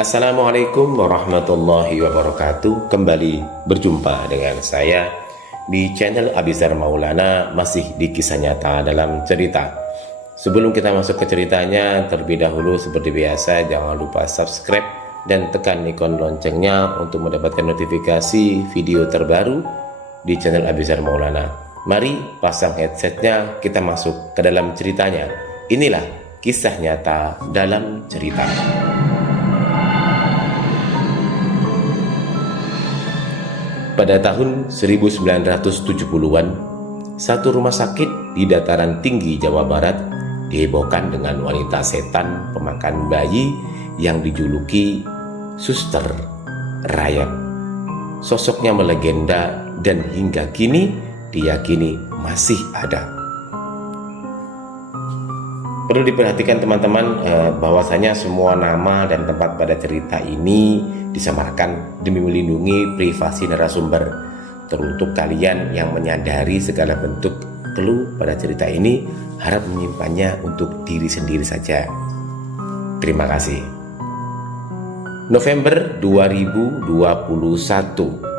Assalamualaikum warahmatullahi wabarakatuh. Kembali berjumpa dengan saya di channel Abizar Maulana, masih di kisah nyata dalam cerita. Sebelum kita masuk ke ceritanya, terlebih dahulu seperti biasa jangan lupa subscribe dan tekan ikon loncengnya untuk mendapatkan notifikasi video terbaru di channel Abizar Maulana. Mari pasang headsetnya, kita masuk ke dalam ceritanya. Inilah kisah nyata dalam cerita. Pada tahun 1970-an, satu rumah sakit di dataran tinggi Jawa Barat dihebohkan dengan wanita setan pemakan bayi yang dijuluki Suster Rayang. Sosoknya melegenda dan hingga kini diyakini masih ada. Perlu diperhatikan teman-teman bahwasanya semua nama dan tempat pada cerita ini disamarkan demi melindungi privasi narasumber. Teruntuk kalian yang menyadari segala bentuk clue pada cerita ini, harap menyimpannya untuk diri sendiri saja. Terima kasih. November 2021,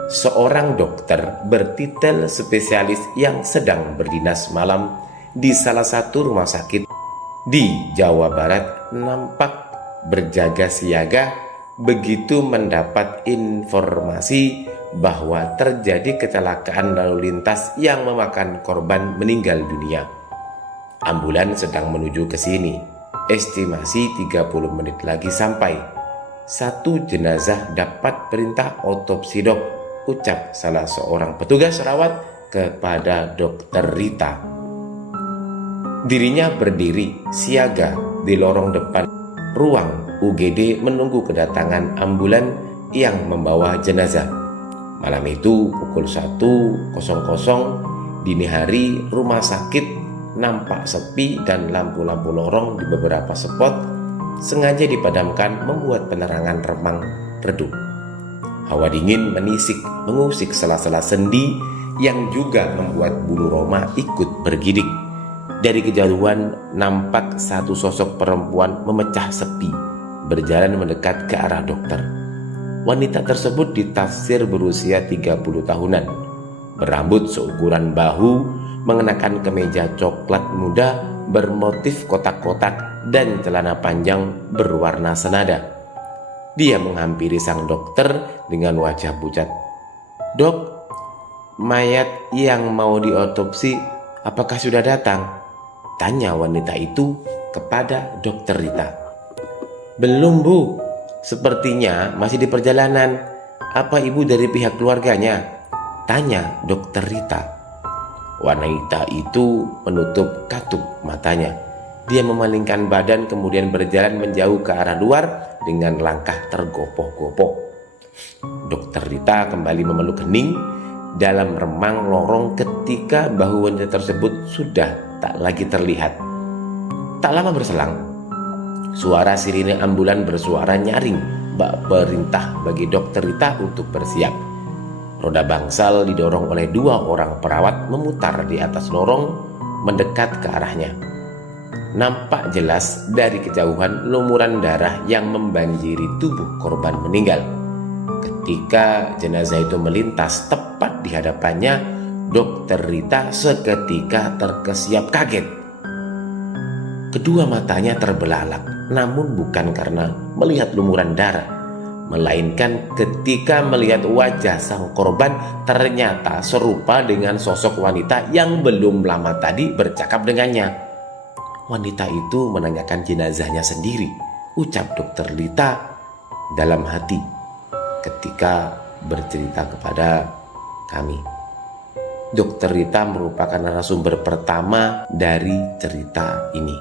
seorang dokter bertitel spesialis yang sedang berdinas malam di salah satu rumah sakit di Jawa Barat nampak berjaga siaga begitu mendapat informasi bahwa terjadi kecelakaan lalu lintas yang memakan korban meninggal dunia. Ambulans sedang menuju ke sini. Estimasi 30 menit lagi sampai. Satu jenazah dapat perintah otopsi dok, ucap salah seorang petugas rawat kepada dokter Rita. Dirinya berdiri siaga di lorong depan ruang UGD menunggu kedatangan ambulan yang membawa jenazah. Malam itu pukul 1.00 dini hari, rumah sakit nampak sepi dan lampu-lampu lorong di beberapa spot sengaja dipadamkan membuat penerangan remang redup. Hawa dingin menisik mengusik sela-sela sendi yang juga membuat bulu roma ikut bergidik. Dari kejauhan nampak satu sosok perempuan memecah sepi, berjalan mendekat ke arah dokter. Wanita tersebut ditafsir berusia 30 tahunan, berambut seukuran bahu, mengenakan kemeja coklat muda bermotif kotak-kotak dan celana panjang berwarna senada. Dia menghampiri sang dokter dengan wajah pucat. "Dok, mayat yang mau diotopsi apakah sudah datang?" tanya wanita itu kepada dokter Rita. "Belum bu, sepertinya masih di perjalanan. Apa ibu dari pihak keluarganya?" tanya dokter Rita. Wanita itu menutup katup matanya. Dia memalingkan badan kemudian berjalan menjauh ke arah luar dengan langkah tergopoh-gopoh. Dokter Rita kembali memeluk hening dalam remang lorong ketika bahu wanita tersebut sudah tak lagi terlihat. Tak lama berselang, suara sirine ambulan bersuara nyaring bak perintah bagi dokter Rita untuk bersiap. Roda bangsal didorong oleh dua orang perawat memutar di atas lorong mendekat ke arahnya. Nampak jelas dari kejauhan lumuran darah yang membanjiri tubuh korban meninggal. Ketika jenazah itu melintas tepat di hadapannya, dokter Rita seketika terkesiap kaget. Kedua matanya terbelalak, namun bukan karena melihat lumuran darah, melainkan ketika melihat wajah sang korban ternyata serupa dengan sosok wanita yang belum lama tadi bercakap dengannya. Wanita itu menanyakan jenazahnya sendiri, ucap dokter Rita dalam hati ketika bercerita kepada kami. Dokter Rita merupakan narasumber pertama dari cerita ini.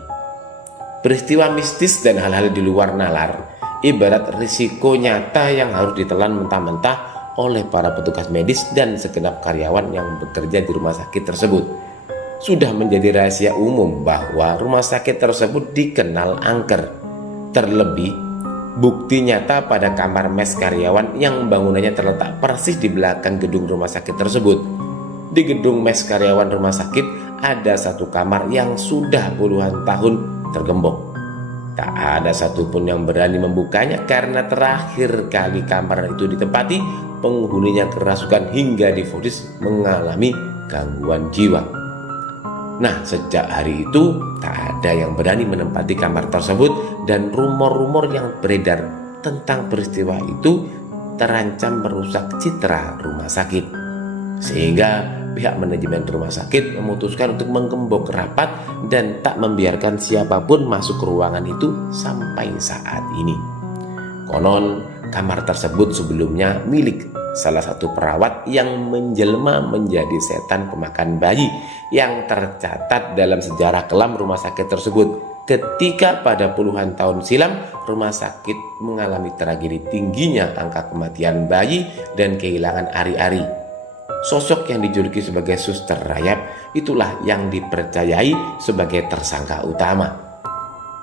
Peristiwa mistis dan hal-hal di luar nalar ibarat risiko nyata yang harus ditelan mentah-mentah oleh para petugas medis dan segenap karyawan yang bekerja di rumah sakit tersebut. Sudah menjadi rahasia umum bahwa rumah sakit tersebut dikenal angker. Terlebih, bukti nyata pada kamar mes karyawan yang bangunannya terletak persis di belakang gedung rumah sakit tersebut. Di gedung mes karyawan rumah sakit ada satu kamar yang sudah puluhan tahun tergembok. Tak ada satupun yang berani membukanya karena terakhir kali kamar itu ditempati, penghuninya kerasukan hingga divonis mengalami gangguan jiwa. Nah, sejak hari itu tak ada yang berani menempati kamar tersebut dan rumor-rumor yang beredar tentang peristiwa itu terancam merusak citra rumah sakit. Sehingga pihak manajemen rumah sakit memutuskan untuk menggembok rapat dan tak membiarkan siapapun masuk ke ruangan itu sampai saat ini. Konon kamar tersebut sebelumnya milik salah satu perawat yang menjelma menjadi setan pemakan bayi yang tercatat dalam sejarah kelam rumah sakit tersebut ketika pada puluhan tahun silam rumah sakit mengalami tragedi tingginya angka kematian bayi dan kehilangan ari-ari. Sosok yang dijuluki sebagai Suster Rayap itulah yang dipercayai sebagai tersangka utama.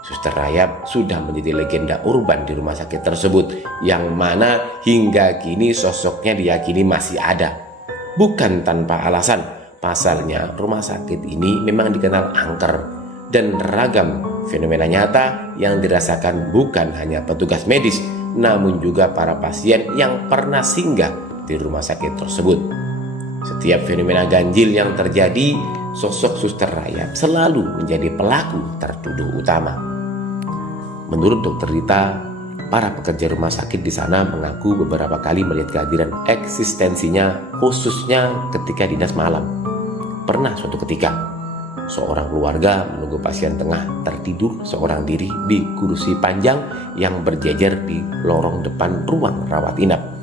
Suster Rayap sudah menjadi legenda urban di rumah sakit tersebut, yang mana hingga kini sosoknya diyakini masih ada. Bukan tanpa alasan, pasalnya rumah sakit ini memang dikenal angker dan ragam fenomena nyata yang dirasakan bukan hanya petugas medis, namun juga para pasien yang pernah singgah di rumah sakit tersebut. Setiap fenomena ganjil yang terjadi, sosok Suster Rayap selalu menjadi pelaku tertuduh utama. Menurut Dokter Rita, para pekerja rumah sakit di sana mengaku beberapa kali melihat kehadiran eksistensinya khususnya ketika dinas malam. Pernah suatu ketika, seorang keluarga menunggu pasien tengah tertidur seorang diri di kursi panjang yang berjejer di lorong depan ruang rawat inap.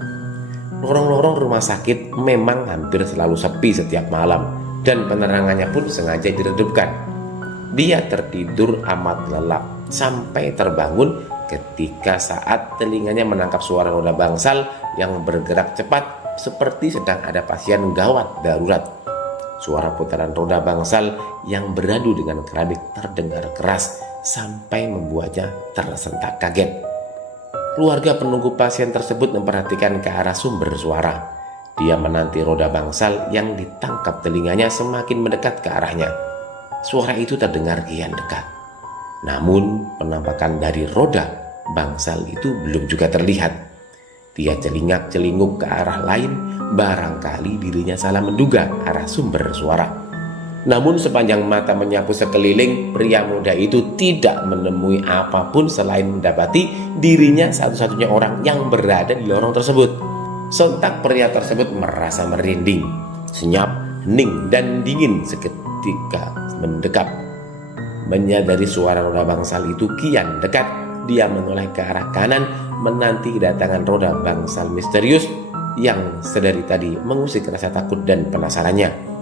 Lorong-lorong rumah sakit memang hampir selalu sepi setiap malam dan penerangannya pun sengaja diredupkan. Dia tertidur amat lelap sampai terbangun ketika saat telinganya menangkap suara roda bangsal yang bergerak cepat seperti sedang ada pasien gawat darurat. Suara putaran roda bangsal yang beradu dengan keramik terdengar keras sampai membuatnya tersentak kaget. Keluarga penunggu pasien tersebut memperhatikan ke arah sumber suara. Dia menanti roda bangsal yang ditangkap telinganya semakin mendekat ke arahnya. Suara itu terdengar kian dekat. Namun penampakan dari roda bangsal itu belum juga terlihat. Dia celingak-celinguk ke arah lain, barangkali dirinya salah menduga arah sumber suara. Namun sepanjang mata menyapu sekeliling, pria muda itu tidak menemui apapun selain mendapati dirinya satu-satunya orang yang berada di lorong tersebut. Sontak pria tersebut merasa merinding, senyap, hening, dan dingin seketika mendekat. Menyadari suara roda bangsal itu kian dekat, dia menoleh ke arah kanan menanti kedatangan roda bangsal misterius yang sedari tadi mengusik rasa takut dan penasarannya.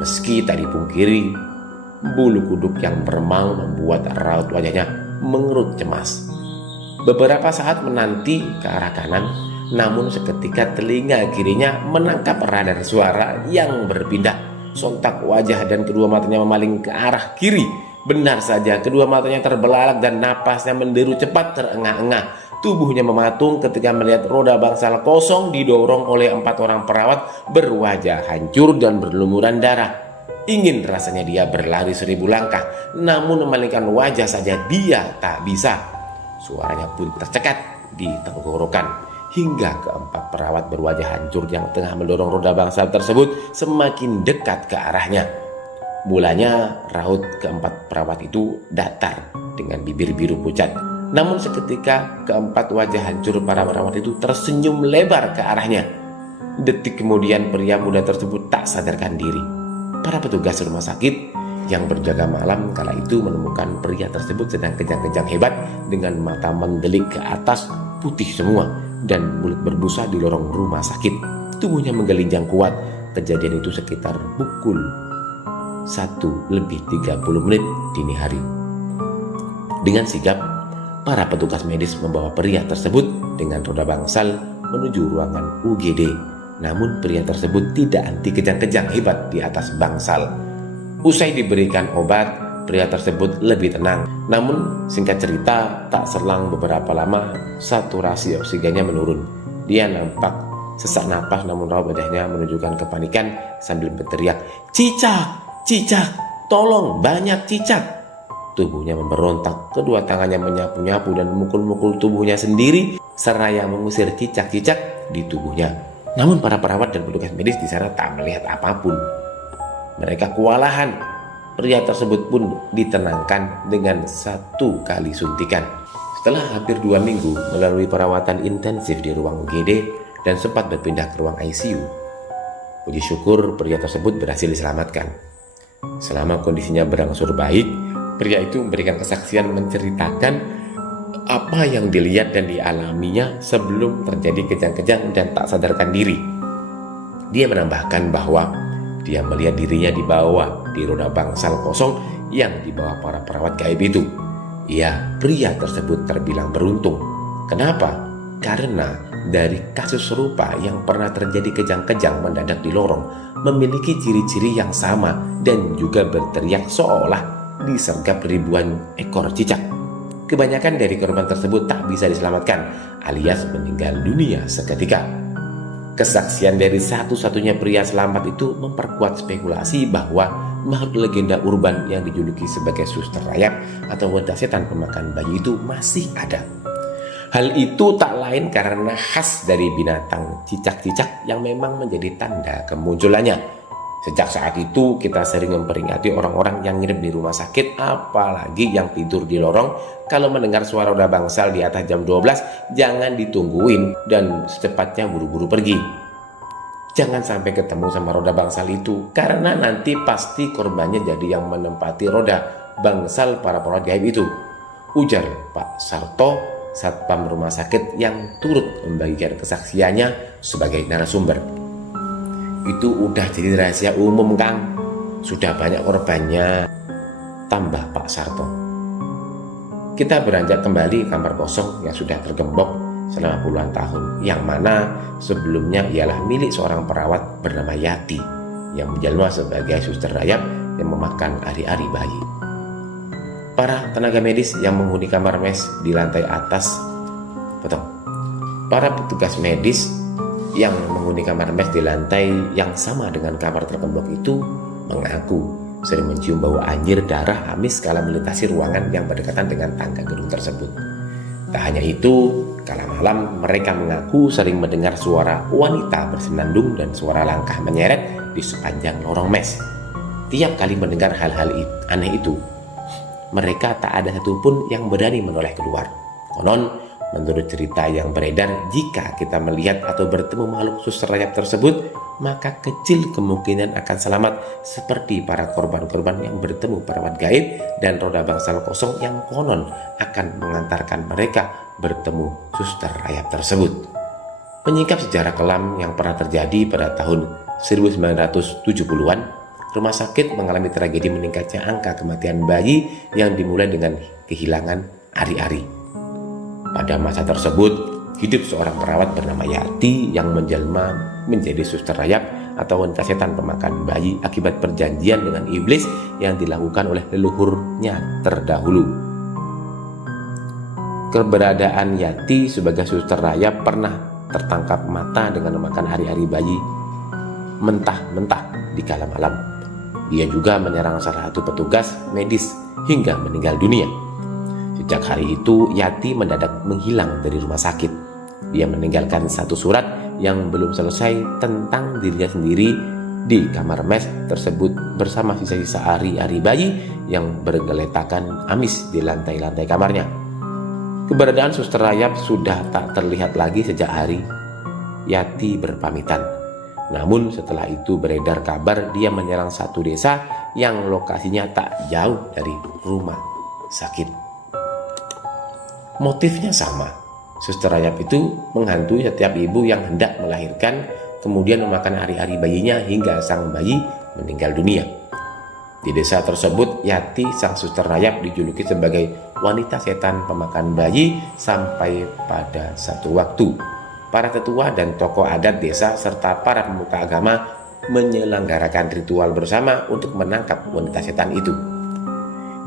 Meski tak dipungkiri, bulu kuduk yang meremang membuat raut wajahnya mengerut cemas. Beberapa saat menanti ke arah kanan, namun seketika telinga kirinya menangkap radar suara yang berpindah. Sontak wajah dan kedua matanya memaling ke arah kiri. Benar saja, kedua matanya terbelalak dan napasnya menderu cepat terengah-engah. Tubuhnya mematung ketika melihat roda bangsal kosong didorong oleh 4 orang perawat berwajah hancur dan berlumuran darah. Ingin rasanya dia berlari 1000 langkah, namun memalingkan wajah saja dia tak bisa. Suaranya pun tercekat di tenggorokan hingga keempat perawat berwajah hancur yang tengah mendorong roda bangsal tersebut semakin dekat ke arahnya. Mulanya raut keempat perawat itu datar dengan bibir biru pucat. Namun seketika keempat wajah hancur para perawat itu tersenyum lebar ke arahnya. Detik kemudian pria muda tersebut tak sadarkan diri. Para petugas rumah sakit yang berjaga malam kala itu menemukan pria tersebut sedang kejang-kejang hebat dengan mata mendelik ke atas putih semua dan mulut berbusa di lorong rumah sakit. Tubuhnya menggelinjang kuat. Kejadian itu sekitar pukul 1:30 dini hari. Dengan sigap, para petugas medis membawa pria tersebut dengan roda bangsal menuju ruangan UGD. Namun pria tersebut tidak anti kejang-kejang hebat di atas bangsal. Usai diberikan obat, pria tersebut lebih tenang. Namun singkat cerita, tak selang beberapa lama saturasi oksigennya menurun. Dia nampak sesak napas, namun raut wajahnya menunjukkan kepanikan sambil berteriak, "Cicak! Cicak! Tolong, banyak cicak!" Tubuhnya memberontak, kedua tangannya menyapu-nyapu dan memukul-mukul tubuhnya sendiri seraya mengusir cicak-cicak di tubuhnya. Namun para perawat dan petugas medis di sana tak melihat apapun. Mereka kewalahan. Pria tersebut pun ditenangkan dengan 1 kali suntikan. Setelah hampir 2 minggu melalui perawatan intensif di ruang UGD dan sempat berpindah ke ruang ICU, puji syukur pria tersebut berhasil diselamatkan. Selama kondisinya berangsur baik, pria itu memberikan kesaksian menceritakan apa yang dilihat dan dialaminya sebelum terjadi kejang-kejang dan tak sadarkan diri. Dia menambahkan bahwa dia melihat dirinya dibawa di roda bangsal kosong yang dibawa para perawat gaib itu. Ya, pria tersebut terbilang beruntung. Kenapa? Karena dari kasus serupa yang pernah terjadi kejang-kejang mendadak di lorong memiliki ciri-ciri yang sama dan juga berteriak seolah disergap ribuan ekor cicak. Kebanyakan dari korban tersebut tak bisa diselamatkan alias meninggal dunia seketika. Kesaksian dari satu-satunya pria selamat itu memperkuat spekulasi bahwa makhluk legenda urban yang dijuluki sebagai suster rayap atau wanita setan pemakan bayi itu masih ada. Hal itu tak lain karena khas dari binatang cicak-cicak yang memang menjadi tanda kemunculannya. Sejak saat itu kita sering memperingati orang-orang yang nginep di rumah sakit, apalagi yang tidur di lorong. Kalau mendengar suara roda bangsal di atas jam 12, jangan ditungguin dan secepatnya buru-buru pergi. Jangan sampai ketemu sama roda bangsal itu, karena nanti pasti korbannya jadi yang menempati roda bangsal para perawat gaib itu, ujar Pak Sarto, satpam rumah sakit yang turut membagikan kesaksiannya sebagai narasumber. Itu udah jadi rahasia umum, Kang. Sudah banyak korbannya, tambah Pak Sarto. Kita beranjak kembali kamar kosong yang sudah tergembok selama puluhan tahun, yang mana sebelumnya ialah milik seorang perawat bernama Yati yang menjelma sebagai suster rayap yang memakan ari-ari bayi. Para tenaga medis yang menghuni kamar mes di lantai atas, para petugas medis yang menghuni kamar mes di lantai yang sama dengan kamar tergembok itu mengaku sering mencium bau anjir darah amis kala melintasi ruangan yang berdekatan dengan tangga gedung tersebut. Tak hanya itu, kala malam mereka mengaku sering mendengar suara wanita bersenandung dan suara langkah menyeret di sepanjang lorong mes. Tiap kali mendengar hal-hal aneh itu, mereka tak ada satupun yang berani menoleh keluar. Konon, menurut cerita yang beredar, jika kita melihat atau bertemu makhluk suster rayap tersebut, maka kecil kemungkinan akan selamat seperti para korban-korban yang bertemu perawat gaib dan roda bangsal kosong yang konon akan mengantarkan mereka bertemu suster rayap tersebut. Menyingkap sejarah kelam yang pernah terjadi pada tahun 1970-an, rumah sakit mengalami tragedi meningkatnya angka kematian bayi yang dimulai dengan kehilangan ari-ari. Pada masa tersebut, hidup seorang perawat bernama Yati yang menjelma menjadi suster rayap atau wanita setan pemakan bayi akibat perjanjian dengan iblis yang dilakukan oleh leluhurnya terdahulu. Keberadaan Yati sebagai suster rayap pernah tertangkap mata dengan memakan ari-ari bayi mentah-mentah di kala malam. Dia juga menyerang salah satu petugas medis hingga meninggal dunia. Sejak hari itu, Yati mendadak menghilang dari rumah sakit. Dia meninggalkan satu surat yang belum selesai tentang dirinya sendiri di kamar mes tersebut bersama sisa-sisa ari-ari bayi yang bergeletakan amis di lantai-lantai kamarnya. Keberadaan suster rayap sudah tak terlihat lagi sejak hari Yati berpamitan. Namun setelah itu beredar kabar dia menyerang satu desa yang lokasinya tak jauh dari rumah sakit. Motifnya sama. Suster rayap itu menghantui setiap ibu yang hendak melahirkan, kemudian memakan ari-ari bayinya hingga sang bayi meninggal dunia. Di desa tersebut, Yati, sang suster rayap, dijuluki sebagai wanita setan pemakan bayi sampai pada satu waktu para tetua dan tokoh adat desa serta para pemuka agama menyelenggarakan ritual bersama untuk menangkap wanita setan itu.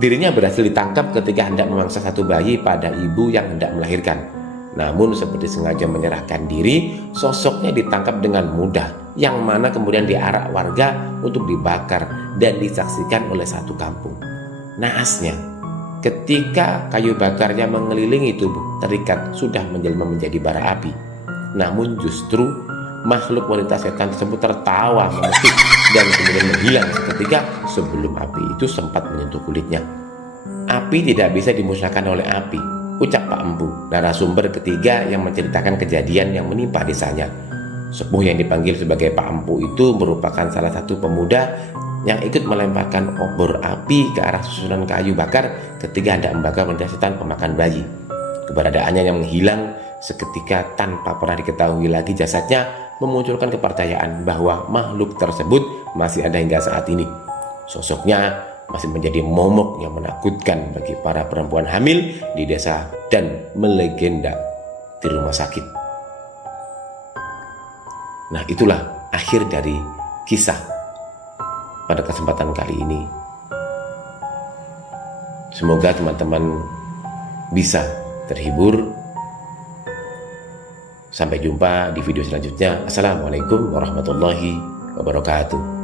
Dirinya berhasil ditangkap ketika hendak memangsa satu bayi pada ibu yang hendak melahirkan. Namun seperti sengaja menyerahkan diri, sosoknya ditangkap dengan mudah, yang mana kemudian diarak warga untuk dibakar dan disaksikan oleh satu kampung. Naasnya, Ketika kayu bakarnya mengelilingi tubuh terikat sudah menjelma menjadi bara api. Namun justru makhluk wanita setan tersebut tertawa mengetuk dan kemudian menghilang seketika sebelum api itu sempat menyentuh kulitnya. Api tidak bisa dimusnahkan oleh api, ucap Pak Empu, narasumber ketiga yang menceritakan kejadian yang menimpa desanya. Sepuh yang dipanggil sebagai Pak Empu itu merupakan salah satu pemuda yang ikut melemparkan obor api ke arah susunan kayu bakar ketika hendak membakar wanita setan pemakan bayi. Keberadaannya yang menghilang seketika tanpa pernah diketahui lagi jasadnya memunculkan kepercayaan bahwa makhluk tersebut masih ada hingga saat ini. Sosoknya masih menjadi momok yang menakutkan bagi para perempuan hamil di desa dan melegenda di rumah sakit. Nah, itulah akhir dari kisah pada kesempatan kali ini. Semoga teman-teman bisa terhibur. Sampai jumpa di video selanjutnya. Assalamualaikum warahmatullahi wabarakatuh.